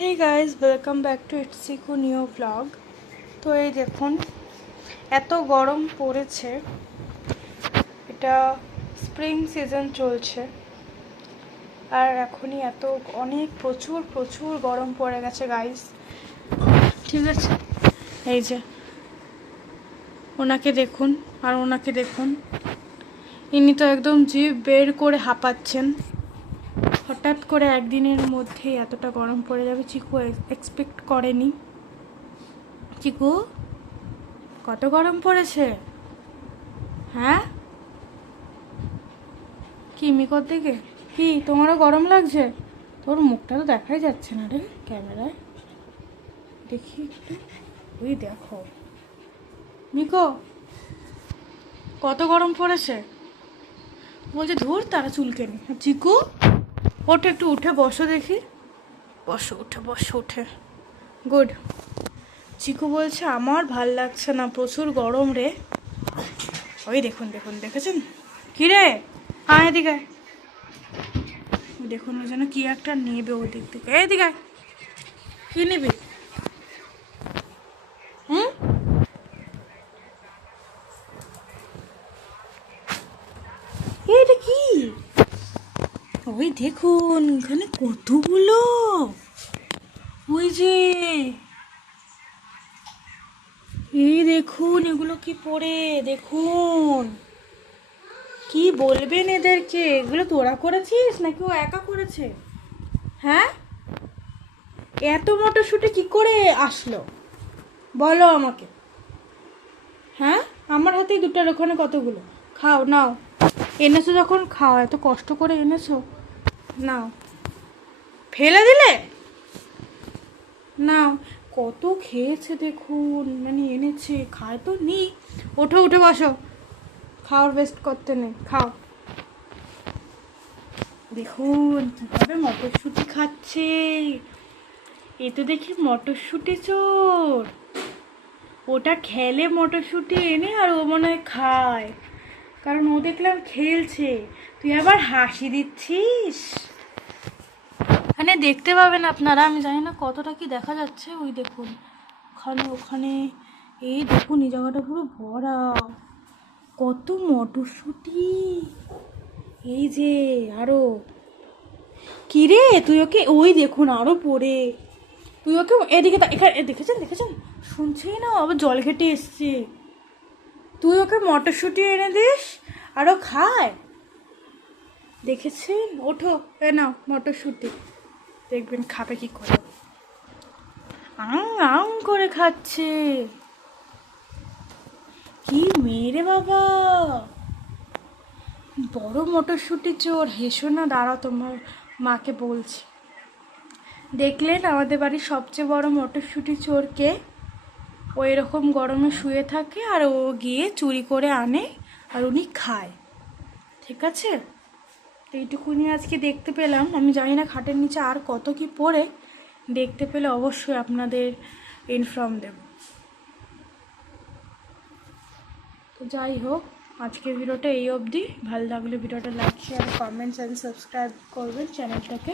Hey guys welcome back to ইটসিকু new blog তো এই দেখুন, এত গরম পড়েছে। এটা স্প্রিং সিজন চলছে। আর এখনই এত, অনেক প্রচুর প্রচুর গরম পড়ে গেছে গাইজ ঠিক আছে? এই যে, ওনাকে দেখুন, আর ওনাকে দেখুন। ইনি তো একদম জিভ বের করে হাঁপাচ্ছেন। হঠাৎ করে একদিনের মধ্যেই এতটা গরম পড়ে যাবে চিকু এক্সপেক্ট করেনি। চিকু? কত গরম পড়েছে? হ্যাঁ? কি মিকর দিকে? কি তোমারও গরম লাগছে? তোর মুখটা তো দেখাই যাচ্ছে না রে ক্যামেরায়। দেখি একটু। ওই দেখো। মিকো কত গরম পড়েছে? বলছে ধুর তারা চুলকে নি চিকু? ওঠে একটু উঠে বসো দেখি। বসো, উঠে বসো, উঠে। গুড চিকু বলছে, আমার ভালো লাগছে না, প্রচুর গরম রে। ওই দেখুন দেখুন, দেখেছেন? রে? হ্যাঁ এদিকে দেখুন ও যেন কি একটা নেবে ওই দিক থেকে। এদিকে। কি নিবি? হুম? এটা কি? ওই দেখুন, এখানে কতগুলো? ওই যে। এই দেখুন, এগুলো কি পড়ে? দেখুন। কি বলবেন এদেরকে? এগুলো তোরা করেছিস নাকি ও একা করেছে? হ্যাঁ? এত মটরশুঁটি কি করে আসলো? বলো আমাকে। হ্যাঁ? আমার হাতেই দুটার ওখানে কতগুলো? খাও, নাও। এনেছো যখন? খাও, এত কষ্ট করে এনেছো। নাও। ফেলে দিলে? নাও। কত খেয়েছে দেখুন। মানে এনেছে, খায় তো নি। ওঠো, উঠে বসো। খাওয়ার ওয়েস্ট করতে নেই। খাও। দেখুন, কীভাবে মটরশুঁটি খাচ্ছে। এ তো দেখি মটরশুঁটি চোর। ওটা খেলে মটরশুঁটি এনে আর ও মনে হয় খায়। কারণ ও দেখলাম খেলছে। তুই আবার হাসি দিচ্ছিস? দেখতে পাবেন আপনারা। আমি জানি না কতটা কি দেখা যাচ্ছে ওই দেখুন। ওখানে ওখানে, এই দেখুন, এই জায়গাটা পুরো ভরা। কত মটরশুঁটি। এই যে, আরও। কি রে? তুই ওকে, ওই দেখুন, আরও পড়ে। তুই ওকে, এদিকে এখানে দেখেছেন দেখেছেন? শুনছেই না, আবার জল ঘেটে এসছে। তুই ওকে মটরশুঁটি এনে দিস আরও খায়। দেখেছেন? ওঠো, এ নাও, মটরশুঁটি। দেখবেন খাবে কি করে। আং আং করে খাচ্ছে। কি মেরে বাবা। বড় মটরশুঁটি চোর। হেসো না, দাঁড়াও, তোমার মাকে বলছি। দেখলেন আমাদের বাড়ির সবচেয়ে বড় মটরশুঁটি চোরকে ও এরকম গরমে শুয়ে থাকে আর ও গিয়ে চুরি করে আনে আর উনি খায়। ঠিক আছে? তো এইটুকুনি আজকে দেখতে পেলাম। আমি জানি না খাটের নিচে আর কত কি পড়ে। দেখতে পেলে অবশ্যই আপনাদের ইনফর্ম দেব। তো যাই হোক, আজকের ভিডিওটা এই অবধি। ভালো লাগলে ভিডিওটা like share comments and subscribe করবেন। চ্যানেলটাকে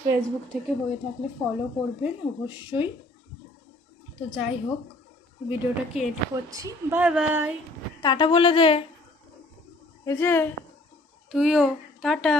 ফেসবুক থেকে হয়ে থাকলে ফলো করবেন অবশ্যই। তো যাই হোক, ভিডিওটাকে এড করছি। বাই বাই টাটা বলে দে। এই যে, তুইও। টাটা